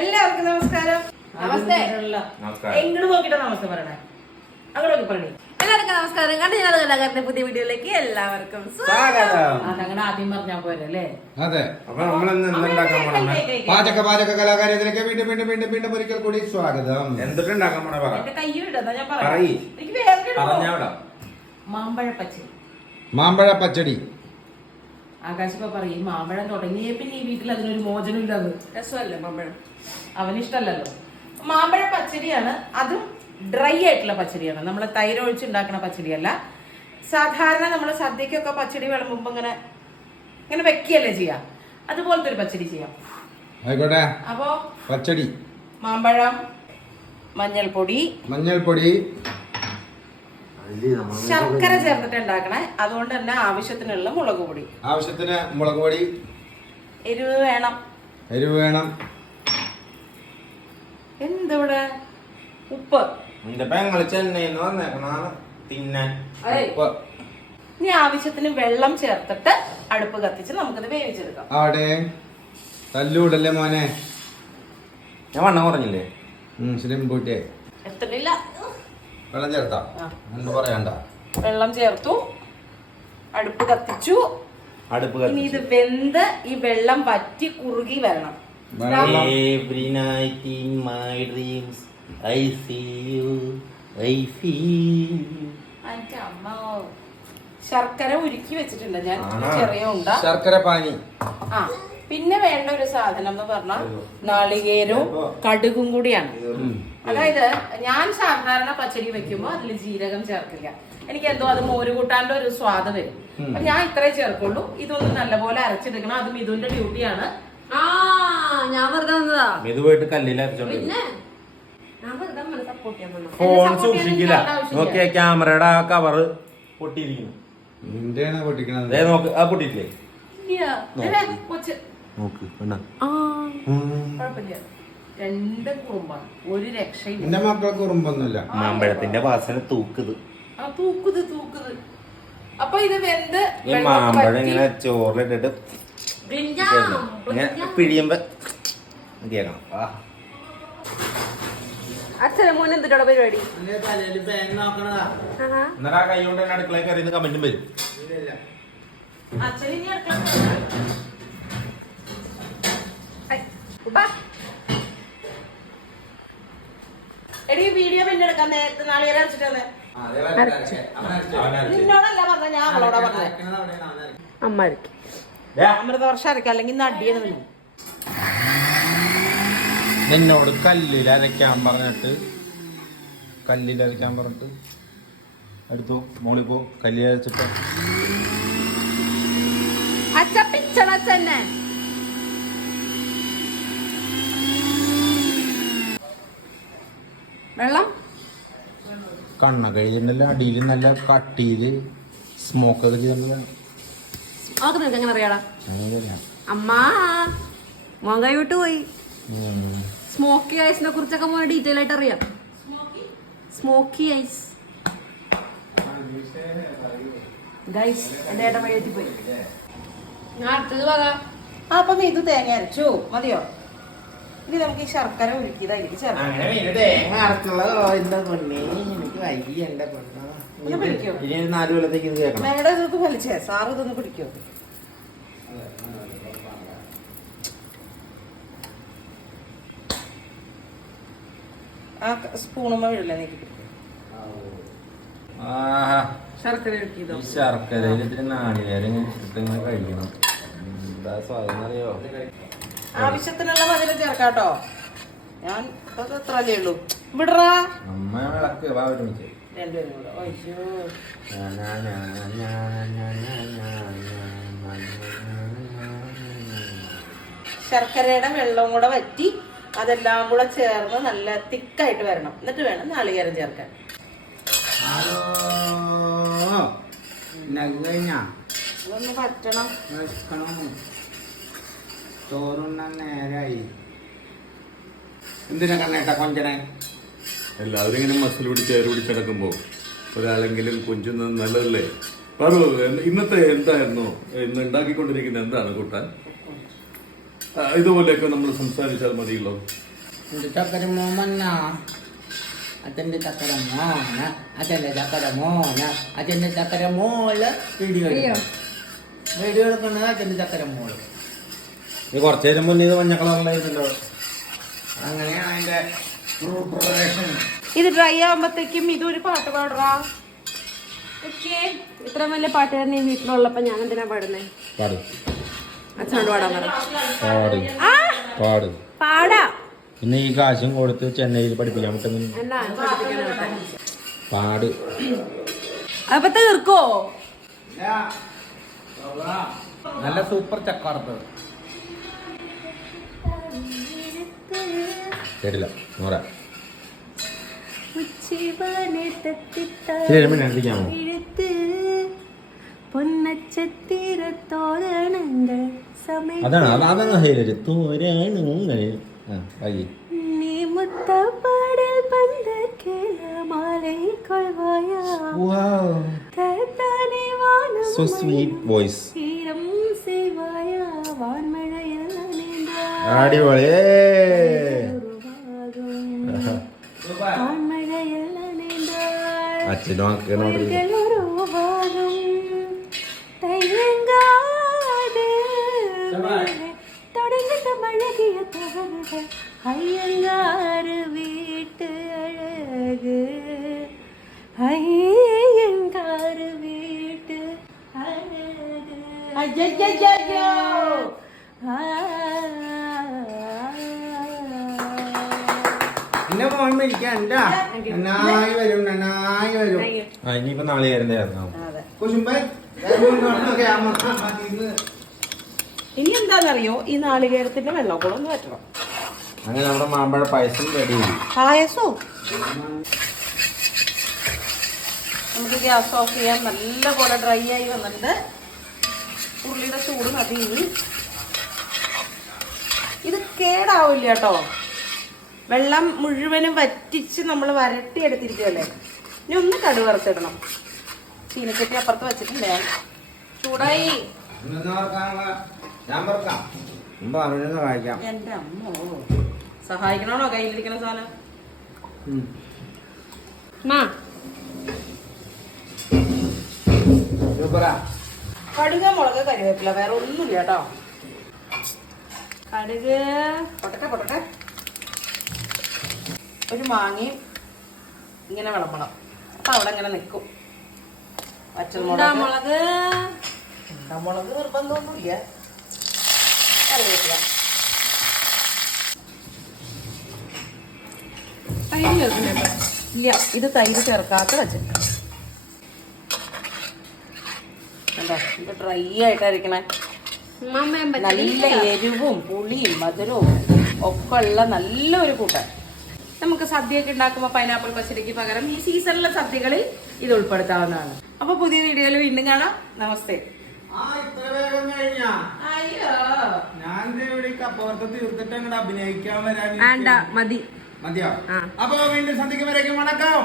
എല്ലാവർക്കും നമസ്കാരം. നമസ്തേ. എങ്ങോട്ട് നോക്കിട്ടാ നമസ്തേ പറയണേ? അങ്ങോട്ട് പറയണേ. എല്ലാവർക്കും നമസ്കാരം. കണ്ടുകലാകാരന്റെ പുതിയ വീഡിയോയിലേക്ക് എല്ലാവർക്കും സ്വാഗതം. ഞങ്ങളുടെ ആദ്യം പറഞ്ഞാൽ പോരല്ലേ? അതെ. അപ്പൊ പാചക കലാകാരത്തിലേക്ക് വീണ്ടും വീണ്ടും വീണ്ടും വീണ്ടും ഒരിക്കൽ കൂടി സ്വാഗതം. എന്തിട്ടുണ്ടാക്കാൻ പോണേ പറ. എന്റെ കയ്യിലിടാ ഞാൻ പറയാം. എനിക്ക് വേറെ മാമ്പഴ പച്ചടി. മാമ്പഴ പച്ചടി. ആകാശിപ്പ പറയും മാമ്പഴം തുടങ്ങിയ പിന്നെ ഈ വീട്ടിൽ അതിനൊരു മോചനം ഇല്ലാതെ. രസമല്ലേ മാമ്പഴം? അവനിഷ്ടല്ലല്ലോ. മാമ്പഴ പച്ചടിയാണ്. അതും ഡ്രൈ ആയിട്ടുള്ള പച്ചടിയാണ്. നമ്മൾ തൈര് ഒഴിച്ചുണ്ടാക്കുന്ന പച്ചടിയല്ല. സാധാരണ നമ്മൾ സദ്യക്കൊക്കെ പച്ചടി വിളമ്പുമ്പോ ഇങ്ങനെ ഇങ്ങനെ വെക്കുകയല്ലേ ചെയ്യാം. അതുപോലത്തെ ഒരു പച്ചടി ചെയ്യാം. ആയിക്കോട്ടെ. അപ്പോ പച്ചടി, മാമ്പഴം, മഞ്ഞൾപ്പൊടി, ശർക്കര ചേർത്തിട്ട് ഉണ്ടാക്കണേ. അതുകൊണ്ട് തന്നെ ആവശ്യത്തിനുള്ള മുളക് പൊടി. ആവശ്യത്തിന് മുളക് പൊടി. എരിവ് വേണം. എന്തിവിടെ ഉപ്പ്. ഇനി ആവശ്യത്തിന് വെള്ളം ചേർത്തിട്ട് അടുപ്പ് കത്തിച്ച് നമുക്കത് വേവിച്ചെടുക്കാം. അവിടെ തല്ലൂടല്ലേ മോനെ. ഞാൻ വണ്ണം കുറഞ്ഞില്ലേ? മുസ്ലിം പൂട്ടിയെ എത്തണില്ല. വെള്ളം ചേർത്താ എന്ത് പറയണ്ട. വെള്ളം ചേർത്തു, അടുപ്പ് കത്തിച്ചു. ഇനി ഇത് വെന്ത് ഈ വെള്ളം വറ്റി കുറുകി വരണം. Every night in my dreams I see you, I feel you. അമ്മ ശർക്കര ഉരുക്കി വെച്ചിട്ടുണ്ട് ഞാൻ. ചെറിയ ഉണ്ട ശർക്കര പാനി. ആ പിന്നെ വേണ്ട ഒരു സാധനം എന്ന് പറഞ്ഞാൽ നാളികേരവും കടുകും കൂടിയാണ്. അതായത് ഞാൻ സാധാരണ പച്ചടി വെക്കുമ്പോ അതിൽ ജീരകം ചേർക്കില്ല. എനിക്ക് എന്തോ അത് മോര് കൂട്ടാൻ്റെ ഒരു സ്വാദ് വരും. അപ്പൊ ഞാൻ ഇത്രേ ചേർക്കുള്ളൂ. ഇതൊന്ന് നല്ലപോലെ അരച്ചെടുക്കണം. അത് മിഥുന്റെ ഡ്യൂട്ടിയാണ്. ഞാൻ വെറുതെ വന്നതാ. മെതുവായിട്ട് കല്ലിൽ അരച്ചോണ്ട് ഞാൻ വെറുതെ നമ്മളെ സപ്പോർട്ട് ചെയ്യാൻ വന്നതാ. ഫോൺ സൂക്ഷിക്കില്ല. നോക്കിയ ക്യാമറയുടെ ആ കവറ് പൊട്ടിയിരിക്കുന്നു. നിന്റെയാണ് പൊട്ടിക്കണത്. നോക്ക്, ആ പൊട്ടിയിട്ടില്ലേ? കൊച്ച് നോക്ക്. കുഴപ്പമില്ല. രണ്ട് കുറുമ്പാണ്, ഒരു രക്ഷയില്ല. എന്റെ മക്കൾക്ക് ഉറുമ്പൊന്നുമില്ല. മാമ്പഴത്തിന്റെ വാസന തൂക്കുത്. തൂക്കുത്. അപ്പൊ ഇത് വെന്ത് ഈ മാമ്പഴം ഇങ്ങനെ ചോറിലിട്ടിട്ട് ഇങ്ങനെ പിഴിയുമ്പോ കേക്കണം. അച്ഛനെ മോൻ എന്തിട്ടാ പരിപാടി? എന്നിട്ട് ആ കൈ കൊണ്ട് തന്നെ അടുക്കളയിൽ കയറി കമന്റും വരും. അച്ഛൻ ഇനി എടി വീഡിയോ പിന്നെ എടുക്കാൻ നേരത്തെ നാളെ അരച്ചിട്ട് നിന്നോടല്ല പറഞ്ഞ, ഞാൻ അവളോടാ പറഞ്ഞത്. അമ്മക്ക് അമൃതവർഷം അരക്കാം, അല്ലെങ്കിൽ നടിയാണ് നിന്ന്. നിന്നോട് കല്ലിൽ അരയ്ക്കാൻ പറഞ്ഞിട്ട് അടുത്തു മോളി പോ. കല്ലിൽ അരച്ചിട്ട് അച്ഛ പിച്ചണച്ചന്നെ വെള്ളം കണ്ണ കഴിയുന്നില്ല. അടിയിൽ നല്ല കട്ടിയില് സ്മോക്ക് ഒക്കെ ചെയ്തിട്ടുള്ള അതൊക്കെ നിനക്ക് എങ്ങനെ അറിയാടാ? അമ്മ മോൻ കൈ വിട്ട് പോയി. സ്മോക്കി ഐസിനെ കുറിച്ചൊക്കെ മോനെ ഡീറ്റെയിൽ ആയിട്ട് അറിയാം. സ്മോക്കി ഐസ് ഗൈസ് എന്റെ ഏട്ടൻ വഴിയെത്തി പോയി. ഞാൻ അടുത്തത് പറയാം. അപ്പൊ ഇത് തേങ്ങ അരച്ചു മതിയോ? ഇനി നമുക്ക് ഈ ശർക്കര ഉരുക്കിയതായിരിക്കും ചേർക്കാം. ഇനി 4 കൊല്ലത്തേക്ക് ഇത് കേൾക്കണം. മേഡം ഇതൊക്കെ വലിച്ചേ സാറ് ഇതൊന്ന് പിടിക്കോ? ആ സ്പൂണുമ്മ വീഴില്ല. നീക്കി ശർക്കര ഉരുക്കിയതോ? ശർക്കരയിൽ ഇത്തിരി നാളികേരം ഇട്ടിട്ട് ഇങ്ങനെ കഴിക്കണം. എന്താ സ്വാദം അറിയോ? ആവശ്യത്തിനുള്ള മധുരം ചേർക്കാട്ടോ. ഞാൻ എത്ര അല്ലേ ഉള്ളൂ. വിടറാ അമ്മ വിളക്ക് വാ ഒരുമിച്ച്. രണ്ടുപേരും കൂടെ. അയ്യോ ശർക്കരയുടെ വെള്ളവും കൂടെ വറ്റി അതെല്ലാം കൂടെ ചേർന്ന് നല്ല തിക്കായിട്ട് വരണം. എന്നിട്ട് വേണം നാളികേരം ചേർക്കാൻ. ഇതൊന്ന് പറ്റണം. ചോറുണ്ണാൻ നേരായി. എന്തിനാ കണ്ണേട്ടാ കൊഞ്ചനെ? എല്ലാവരും ഇങ്ങനെ മസിൽ പിടിച്ച് ഏറ് പിടിച്ചടക്കുമ്പോൾ ഒരാളെങ്കിലും കൊഞ്ചുന്നത് നല്ലതല്ലേ? പറു, ഇന്നത്തെ എന്തായിരുന്നു ഇന്ന് ഉണ്ടാക്കിക്കൊണ്ടിരിക്കുന്നത്? എന്താണ് കൂട്ടാൻ? ഇതുപോലെയൊക്കെ നമ്മൾ സംസാരിച്ചാൽ മതിയല്ലോ. എന്റെ ചക്കര മോമന്ന അച്ഛന്റെ ചക്കര മോന അച്ഛന്റെ ചക്കര മോന അച്ഛന്റെ ചക്കര മോള് വീഡിയോ എടുക്കുന്നത് അച്ഛന്റെ ചക്കര മോള്. ഇത് കുറച്ചു നേരം മുന്നേ ഇത് മഞ്ഞ കളറിലായിരുന്നല്ലോ. അങ്ങനെയാണ് അതിന്റെ പ്രിപ്പറേഷൻ. ഇത് ഡ്രൈ ആവുമ്പത്തേക്കും ഇതൊരു പാട്ട് പാടാ. ഇത്ര വലിയ പാട്ടുകാരൻ ഈ വീട്ടിലുള്ളപ്പോ ഞാൻ എന്തിനാ പാടുന്നേ? പാട് അച്ഛനോട് പാടാൻ പറ. പാട് പാട്. പാടാ. പിന്നെ ഈ കാശും കൊടുത്ത് ചെന്നൈയിൽ പഠിപ്പിക്കാൻ പറ്റുന്നു. എന്നാ പഠിപ്പിക്കാനാ? പാട്. അപ്പൊ തീർക്കോ? നല്ല സൂപ്പർ ചക്കാർത്തത്. കേട്ടില്ല നൂറ. പൊന്നച്ചത്തിരത്തോരണങ്ങൾ അതാണ് അതാണ് ഹൈലൈറ്റ്. തോരണങ്ങൾ നീ മുത്തപ്പാടൽ പന്തക്കേമാലൈ കൊൾവായാ തത്താനെ വാനം സോ സ്വീറ്റ് വോയിസ്. തീരം സേവായാ വാൻമഴയൽ നീന്താ അടിപൊളി. വാൻമഴയൽ നീന്താ അച്ഛനും ആക്കണോട് ഒരു ഭാഗം തയ്യങ്കാതെ തുടങ്ങുന്ന മഴകിയ തകരുകൾ അയ്യങ്കാറ് വീട്ട് അഴക് അയ്യങ്കാറ് വീട്ട് അഴക്. എന്നെ മോൻ മേടിക്കാണ്ടാ. നന്നായി വരും നന്നായി വരും. ആ ഇനിയിപ്പോ നാളെ ആയിരുന്നു. കുശുമ്പൻ ഇനി എന്താണെന്നറിയോ, ഈ നാളികേരത്തിന്റെ വെള്ളക്കുളം ഒന്ന് പറ്റണം. അങ്ങനെ നമ്മുടെ മാമ്പഴ പായസം റെഡി. പായസോ? നമുക്ക് ഗ്യാസ് ഓഫ് ചെയ്യാൻ. നല്ല പോലെ ഡ്രൈ ആയി വന്നിട്ടുണ്ട്. ഉള്ളിയുടെ ചൂട് മതി. ഇത് കേടാവില്ല കേട്ടോ. വെള്ളം മുഴുവനും വറ്റിച്ച് നമ്മൾ വരട്ടി എടുത്തിരിക്കുമല്ലേ. ഇനി ഒന്ന് കടുക് വറുത്തിടണം. ചീനച്ചട്ടി അപ്പുറത്ത് വെച്ചിട്ടില്ലേ, ചൂടായി. ഞാൻ പറക്കാം സഹായിക്കാം. എന്റെ അമ്മോ, സഹായിക്കണോണോ കയ്യിലിരിക്കണ സാധനം? കടുക്, മുളക്, കരിവേപ്പില, വേറെ ഒന്നുമില്ല കേട്ടോ. കടുക് പൊട്ടട്ടെ പൊട്ടട്ടെ. ഒരു മാങ്ങയും ഇങ്ങനെ വിളമ്പണം. അപ്പൊ അവിടെ ഇങ്ങനെ നിൽക്കും. പച്ചമുളക്, മുളക് നിർബന്ധമൊന്നുമില്ല. കറിവേപ്പില. തൈര് ചേർക്കുന്നുണ്ട്? ഇല്ല, ഇത് തൈര് ചേർക്കാത്ത വെച്ചിട്ട്. എന്താ ഇത് ഡ്രൈ ആയിട്ടായിരിക്കണേ. നല്ല എരിവും പുളിയും മധുരവും ഒക്കെ ഉള്ള നല്ലൊരു കൂട്ടൻ. നമുക്ക് സദ്യയൊക്കെ ഉണ്ടാക്കുമ്പോൾ പൈനാപ്പിൾ പച്ചടിക്ക് പകരം ഈ സീസണിലെ സദ്യകളിൽ ഇത് ഉൾപ്പെടുത്താവുന്നതാണ്. അപ്പൊ പുതിയ വീഡിയോയിൽ വീണ്ടും കാണാം. നമസ്തേ. അയ്യോ, ഞാൻ ഇവിടെ കപ്പവർക്ക് തീർത്തിട്ട് അങ്ങോട്ട് അഭിനയിക്കാൻ വരാൻ വേണ്ട, മതി. മതിയോ? അപ്പൊ വീണ്ടും സന്ധിക്ക് വരേക്കും വണക്കം.